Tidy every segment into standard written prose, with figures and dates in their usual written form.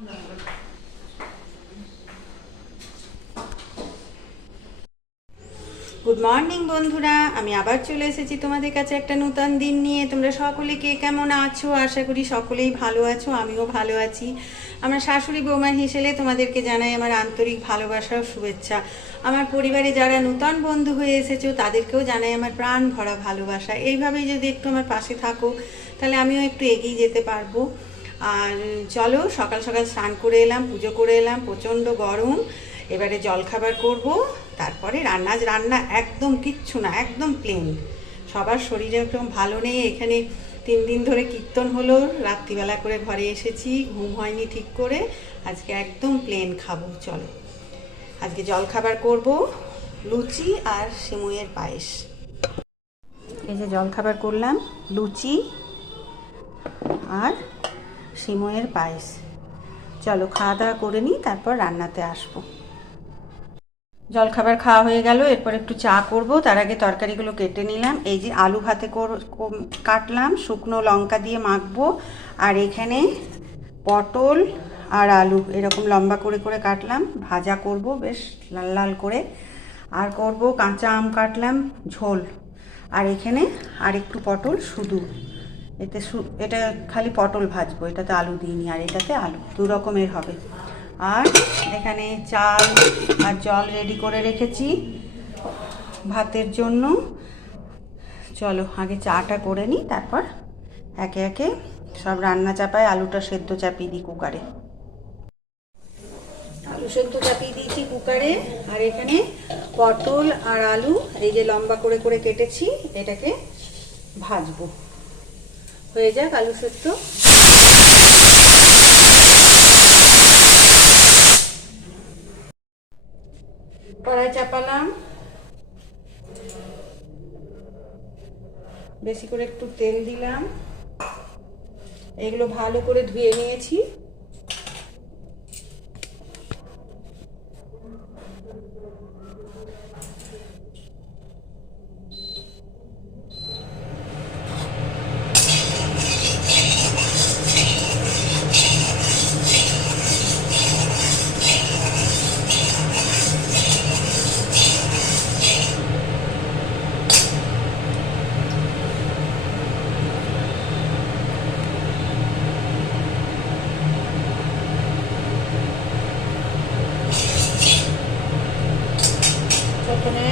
Good morning বন্ধুরা, আমি আবার চলে এসেছি তোমাদের কাছে একটা নতুন দিন নিয়ে। তোমরা সকলে কে কেমন আছো? আশা করি সকলেই ভালো আছো, আমিও ভালো আছি। আমার শাশুড়ি বৌমার হিসেবে তোমাদেরকে জানাই আমার আন্তরিক ভালোবাসা ও শুভেচ্ছা। আমার পরিবারে যারা নতুন বন্ধু হয়ে এসেছো তাদেরকেও জানাই আমার প্রাণ ভরা ভালোবাসা। এইভাবেই যদি একটু আমার পাশে থাকো তাহলে আমিও একটু এগিয়ে যেতে পারবো। আর চলো, সকাল সকাল স্নান করে এলাম, পুজো করে এলাম, প্রচণ্ড গরম। এবারে জলখাবার করব, তারপরে রান্না একদম কিচ্ছু না, একদম প্লেন। সবার শরীরে একদম ভালো নেই। এখানে 3 দিন ধরে কীর্তন হলো, রাত্রিবেলা করে ঘরে এসেছি, ঘুম হয়নি ঠিক করে। আজকে একদম প্লেন খাবো। চলো, আজকে জলখাবার করব লুচি আর সিমুইয়ের পায়েস। এই যে জলখাবার করলাম, লুচি আর সিমুইয়ের পায়েস। চলো খাওয়া দাওয়া করে নিই, তারপর রান্নাতে আসবো। জলখাবার খাওয়া হয়ে গেল, এরপর একটু চা করব। তার আগে তরকারিগুলো কেটে নিলাম। এই যে আলু ভাতে কাটলাম, শুকনো লঙ্কা দিয়ে মাখবো। আর এখানে পটল আর আলু এরকম লম্বা করে করে কাটলাম, ভাজা করব বেশ লাল লাল করে। আর করব কাঁচা আম কাটলাম, ঝোল। আর এখানে আর একটু পটল শুধু, এটা খালি পটল ভাজবো, এটাতে আলু দিইনি। আর এটাতে আলু, 2 রকমের হবে। আর এখানে চাল আর জল রেডি করে রেখেছি ভাতের জন্য। চলো আগে চাটা করে নিই, তারপর একে একে সব রান্না চাপায়। আলুটা সেদ্ধ চাপিয়ে দিই কুকারে। আলু সেদ্ধ চাপিয়ে দিয়েছি কুকারে। আর এখানে পটল আর আলু এই যে লম্বা করে করে কেটেছি, এটাকে ভাজবো। হয়ে যাক আলু সেদ্ধ। কড়াই চাপালাম, বেশি করে একটু তেল দিলাম। এগুলো ভালো করে ধুয়ে নিয়েছি। প্রথমে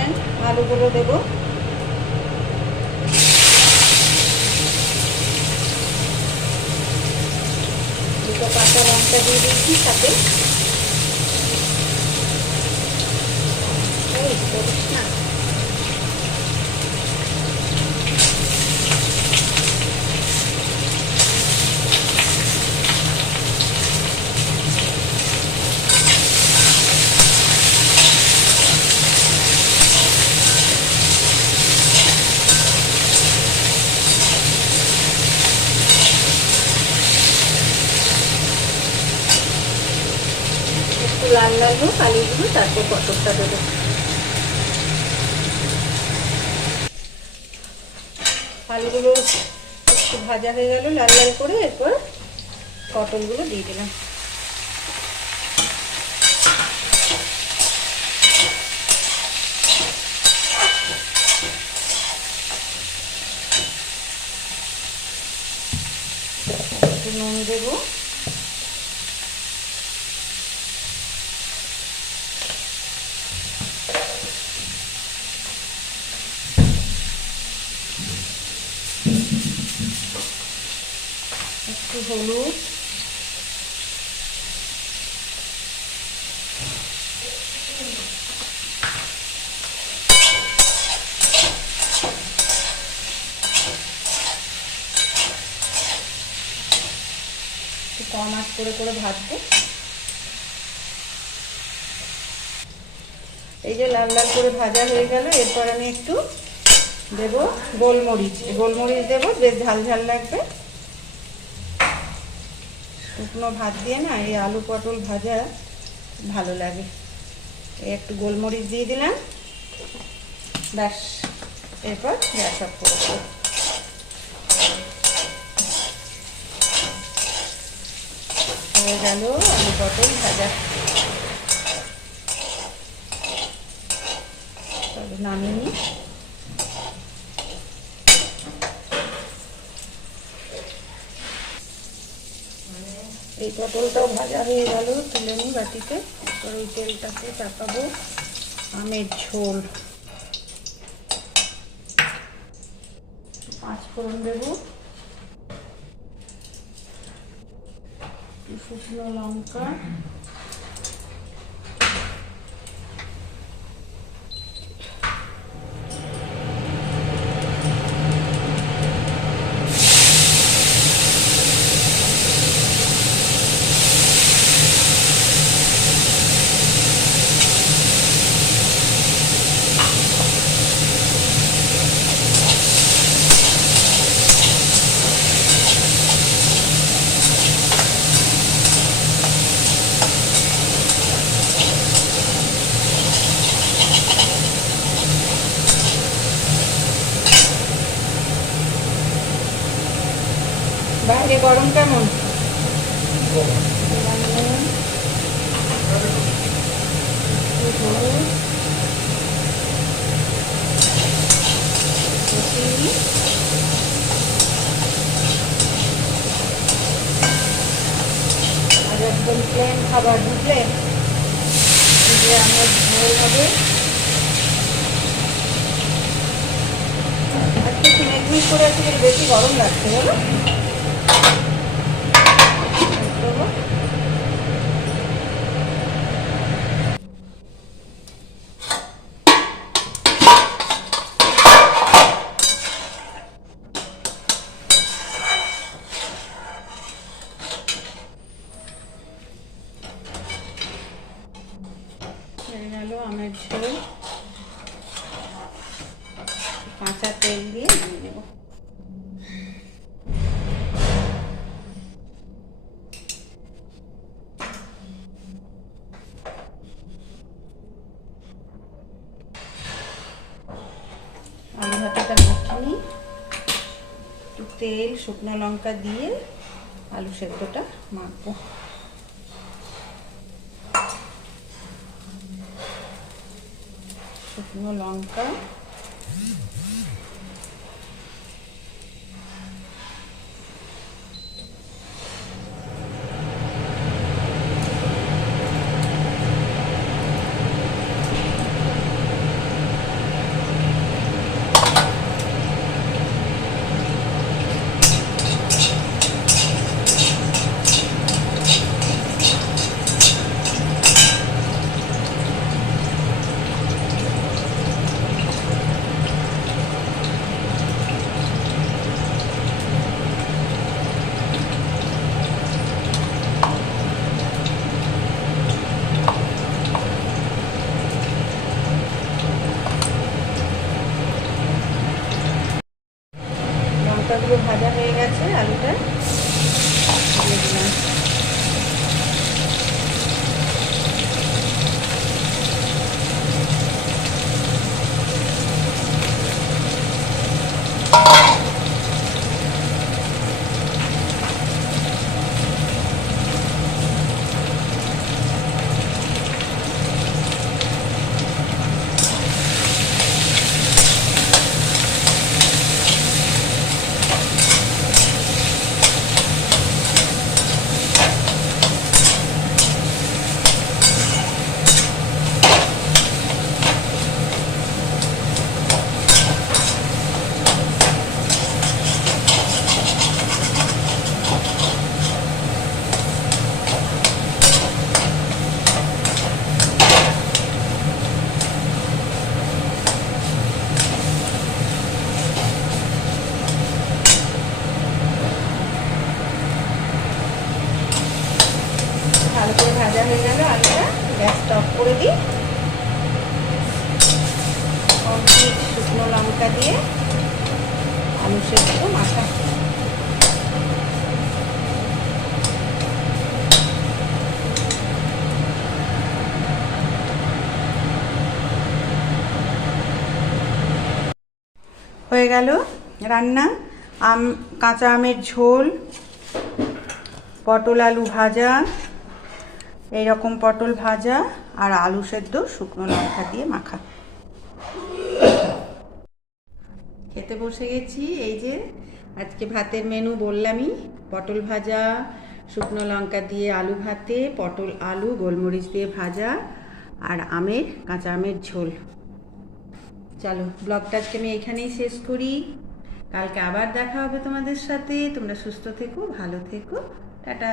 আলুগুলো দেবো। দুটো কাঁচা লঙ্কা দিয়ে দিয়েছি সাথে। না, একটু লাল লাল হোক আলুগুলো, তারপর পটলটা দেবো। আলুগুলো একটু ভাজা হয়ে গেল লাল লাল করে, এরপর পটলগুলো দিয়ে দিলাম। একটু নুন দেবো। একটু হলুদ, কম আঁচ করে করে ভাজবো। এই যে লাল লাল করে ভাজা হয়ে গেল, এরপর আমি একটু দেব গোলমরিচ। গোলমরিচ দেবো, বেশ ঝাল ঝাল লাগবে। শুকনো ভাত দিয়ে না এই আলু পটল ভাজা ভালো লাগে। এই একটু গোলমরিচ দিয়ে দিলাম, ব্যাস। এরপর গ্যাস অফ করে দেবো। হয়ে গেল আলু পটল ভাজা। নামিয়ে নিই। এই পটলটাও ভাজা হয়ে গেল, তুলে নিই বাটিতে। এবার ওই তেলটাকে চাপাবো আমের ঝোল। 5 ফোড়ন দেবো, শুকনো লঙ্কা, বাইরে গরম কেমন? আর একদম প্লেন খাবার, বুঝলে? যে আমার ঝোল হবে। আজকে একটু মেঘমেঘ করে আছে, বেশি গরম লাগছে বলো। হয়ে গেল আমের ঝোল, কাঁচা তেল দিয়ে নিয়ে নেব। আলু ভাতেটা মেখে নিই, একটু তেল শুকনো লঙ্কা দিয়ে আলু সেদ্ধটা মাখবো। শুকনো লঙ্কা, লঙ্কাগুলো ভাজা হয়ে গেছে, আলুটা দিয়ে দিলাম। ভালো করে ভাজা হয়ে গেল আলুটা, গ্যাসটা অফ করে দিই। কমপ্লিট শুকনো লঙ্কা দিয়ে আলু সেদ্ধ মাখা। হয়ে গেল রান্না। কাঁচা আমের ঝোল, পটল আলু ভাজা, এইরকম পটল ভাজা আর আলু সেদ্ধ শুকনো লঙ্কা দিয়ে মাখা। খেতে বসে গেছি। এই যে আজকে ভাতের মেনু বললামই, পটল ভাজা, শুকনো লঙ্কা দিয়ে আলু ভাতে, পটল আলু গোলমরিচ দিয়ে ভাজা আর কাঁচা আমের ঝোল। চলো ব্লগটা আজকে আমি এখানেই শেষ করি। কালকে আবার দেখা হবে তোমাদের সাথে। তোমরা সুস্থ থেকো, ভালো থেকো, টাটা।